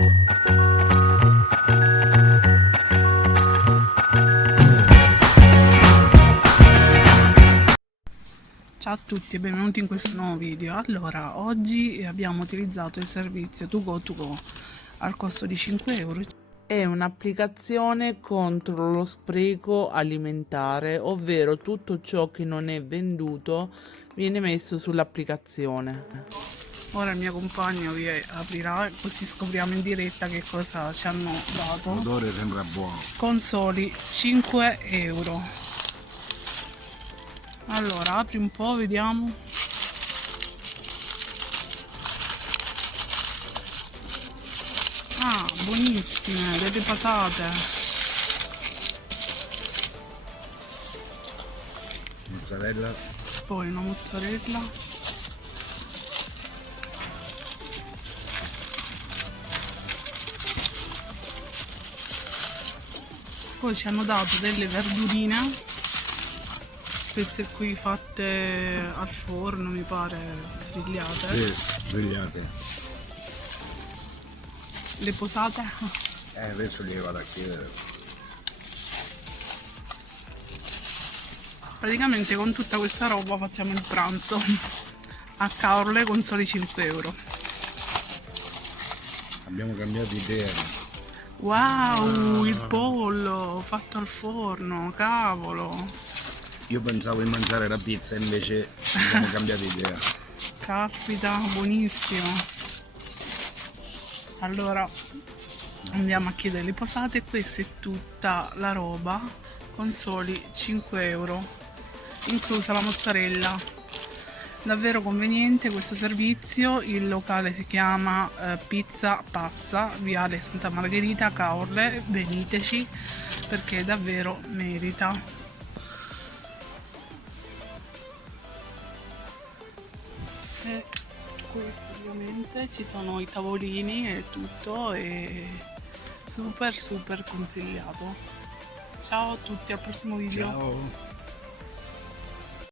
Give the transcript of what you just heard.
Ciao a tutti e benvenuti in questo nuovo video. Allora, oggi abbiamo utilizzato il servizio To Go al costo di 5 euro. È un'applicazione contro lo spreco alimentare, ovvero tutto ciò che non è venduto viene messo sull'applicazione. Ora il mio compagno vi aprirà, così scopriamo in diretta che cosa ci hanno dato. L'odore sembra buono. Con soli 5 euro. Allora, apri un po', vediamo. Ah, buonissime, delle patate. Mozzarella. Poi una mozzarella. Poi ci hanno dato delle verdurine. Queste qui fatte al forno, mi pare, grigliate. Sì, grigliate. Le posate? Adesso gliele vado a chiedere. Praticamente con tutta questa roba facciamo il pranzo a Caorle con soli 5 euro. Abbiamo cambiato idea. Wow, il pollo fatto al forno, cavolo. Io pensavo di mangiare la pizza, invece abbiamo cambiato idea. Caspita, buonissimo. Allora andiamo a chiedere le posate e questa è tutta la roba con soli 5 euro, inclusa la mozzarella. Davvero conveniente questo servizio. Il locale si chiama Pizza Pazza, Viale Santa Margherita, Caorle. Veniteci perché davvero merita. E qui ovviamente ci sono i tavolini e tutto, e super consigliato. Ciao a tutti, al prossimo video. Ciao.